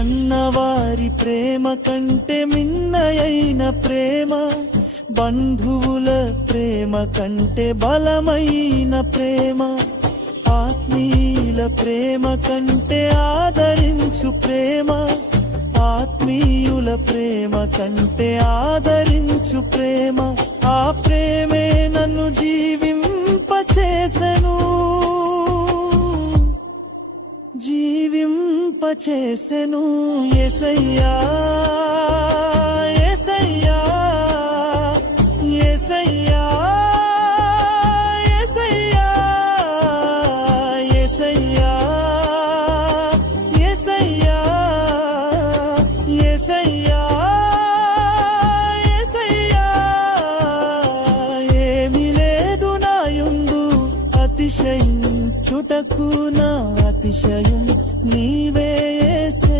కన్నవారి ప్రేమ కంటే మిన్నయైన ప్రేమ, బంధువుల ప్రేమ కంటే బలమైన ప్రేమ, ఆత్మీయుల ప్రేమ కంటే ఆదరించు ప్రేమ, ఆత్మీయుల ప్రేమ కంటే ఆదరించు ప్రేమ, ఆ ప్రేమే నన్ను జీవింపచేసెను, జీవింపచేసెను. యేసయ్యా యేసయ్యా యేసయ్యా యేసయ్యా యేసయ్యా యేసయ్యా యేసయ్యా యేసయ్యా. ఏమీ లేదు నా యందు అతిశయించుటకు, నా అతిశయ